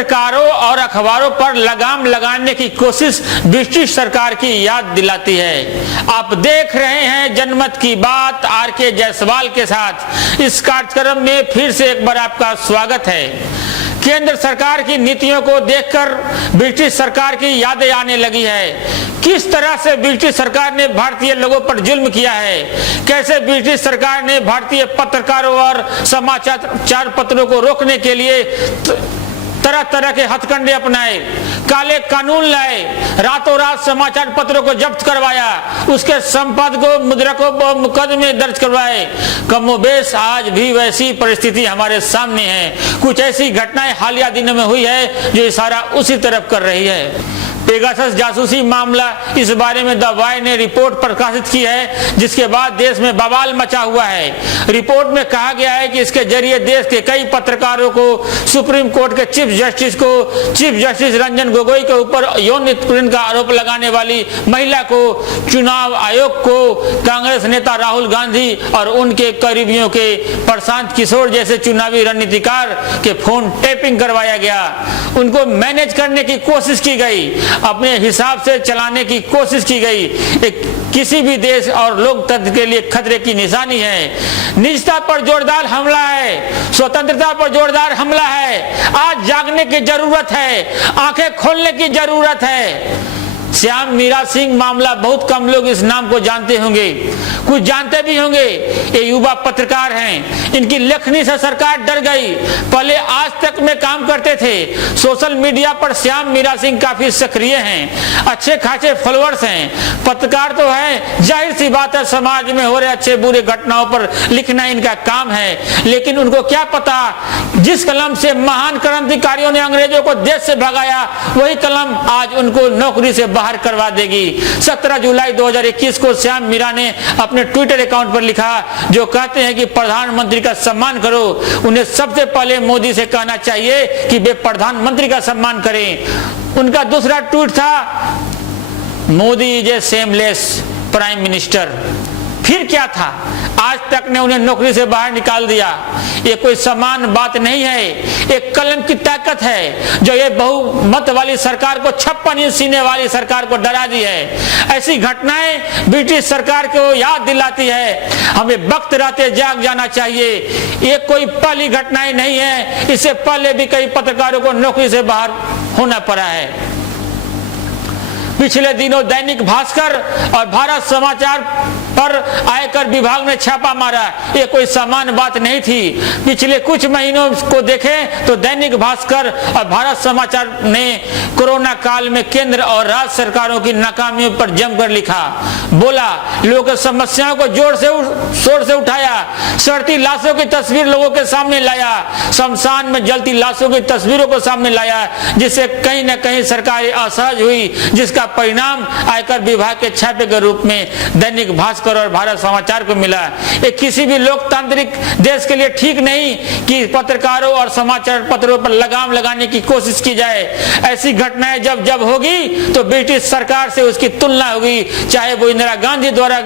पत्रकारों और अखबारों पर लगाम लगाने की कोशिश ब्रिटिश सरकार की याद दिलाती है। आप देख रहे हैं जनमत की बात आर.के. जायसवाल के साथ। इस कार्यक्रम में फिर से एक बार आपका स्वागत है। केंद्र सरकार की नीतियों को देखकर ब्रिटिश सरकार की यादें आने लगी है। किस तरह से ब्रिटिश सरकार ने भारतीय लोगों पर जुल्म किया है, कैसे ब्रिटिश सरकार ने भारतीय पत्रकारों और समाचार पत्रों को रोकने के लिए तरह तरह के हथकंडे अपनाए, काले कानून लाए, रातों रात समाचार पत्रों को जब्त करवाया, उसके संपादकों मुद्रकों पर मुकदमे दर्ज करवाए। कमोबेश आज भी वैसी परिस्थिति हमारे सामने है। कुछ ऐसी घटनाएं हालिया दिनों में हुई है जो इशारा उसी तरफ कर रही है। पेगासस जासूसी मामला, इस बारे में द वाई ने रिपोर्ट प्रकाशित की है, जिसके बाद देश में बवाल मचा हुआ है। रिपोर्ट में कहा गया है कि इसके जरिए देश के कई पत्रकारों को, सुप्रीम कोर्ट के चीफ जस्टिस रंजन गोगोई के ऊपर यौन उत्पीड़न का आरोप लगाने वाली महिला को, चुनाव आयोग को, कांग्रेस नेता राहुल गांधी और उनके करीबियों के प्रशांत किशोर जैसे चुनावी रणनीतिकार के फोन टेपिंग करवाया गया। उनको मैनेज करने की कोशिश की गई, अपने हिसाब से चलाने की कोशिश की गई। एक किसी भी देश और लोकतंत्र के लिए खतरे की निशानी है। निजता पर जोरदार हमला है, स्वतंत्रता पर जोरदार हमला है। आज जागने की जरूरत है, आंखें खोलने की जरूरत है। श्याम मीरा सिंह मामला, बहुत कम लोग इस नाम को जानते होंगे, कुछ जानते भी होंगे। ये युवा पत्रकार हैं, इनकी लेखनी से सरकार डर गई। पहले आज तक में काम करते थे। सोशल मीडिया पर श्याम मीरा सिंह काफी सक्रिय हैं, अच्छे खासे फॉलोअर्स हैं। पत्रकार तो है, जाहिर सी बात है, समाज में हो रहे अच्छे बुरे घटनाओं पर लिखना इनका काम है। लेकिन उनको क्या पता, जिस कलम से महान क्रांतिकारियों ने अंग्रेजों को देश से भगाया, वही कलम आज उनको नौकरी से बाहर करवा देगी। 17 जुलाई 2021 को श्याम मीरा ने अपने ट्विटर अकाउंट पर लिखा, जो कहते हैं कि प्रधानमंत्री का सम्मान करो। उन्हें सबसे पहले मोदी से कहना चाहिए कि वे प्रधानमंत्री का सम्मान करें। उनका दूसरा ट्वीट था, Modi is a shameless prime minister. फिर क्या था, आज तक ने उन्हें नौकरी से बाहर निकाल दिया। ये कोई समान बात नहीं है, एक कलम की ताकत है जो ये बहुमत वाली सरकार को, 56 इंच सीने वाली सरकार को डरा दी है। ऐसी घटनाएं ब्रिटिश सरकार को याद दिलाती है, हमें वक्त रहते जाग जाना चाहिए। ये कोई पहली घटनाएं नहीं है, इससे पहले भी कई पत्रकारों को नौकरी से बाहर होना पड़ा है। पिछले दिनों दैनिक भास्कर और भारत समाचार पर आयकर विभाग ने छापा मारा। ये कोई सामान्य बात नहीं थी। पिछले कुछ महीनों को देखें तो दैनिक भास्कर और भारत समाचार ने कोरोना काल में केंद्र और राज्य सरकारों की नाकामियों पर जमकर लिखा, बोला, लोगों की समस्याओं को जोर से शोर से उठाया, सड़ती लाशों की तस्वीर लोगों के सामने लाया, शमशान में जलती लाशों की तस्वीरों को सामने लाया, जिससे कहीं न कहीं सरकार असहज हुई, जिसका परिणाम आयकर विभाग के छापे के रूप में दैनिक भास्कर और भारत समाचार को मिला। ये किसी भी लोकतांत्रिक देश के लिए ठीक नहीं कि पत्रकारों और समाचार पत्रों पर लगाम लगाने की कोशिश की जाए। ऐसी घटनाएं जब जब होगी तो ब्रिटिश सरकार से उसकी तुलना होगी, चाहे वो इंदिरा गांधी द्वारा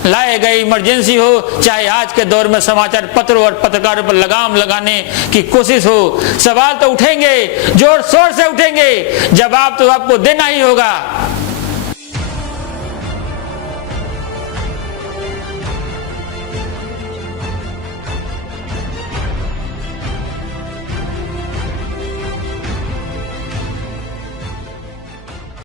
लाए गए इमरजेंसी हो, चाहे आज के दौर में समाचार पत्रों और पत्रकारों पर लगाम लगाने की कोशिश हो। सवाल तो उठेंगे, जोर शोर से उठेंगे, जवाब तो आपको देना ही होगा।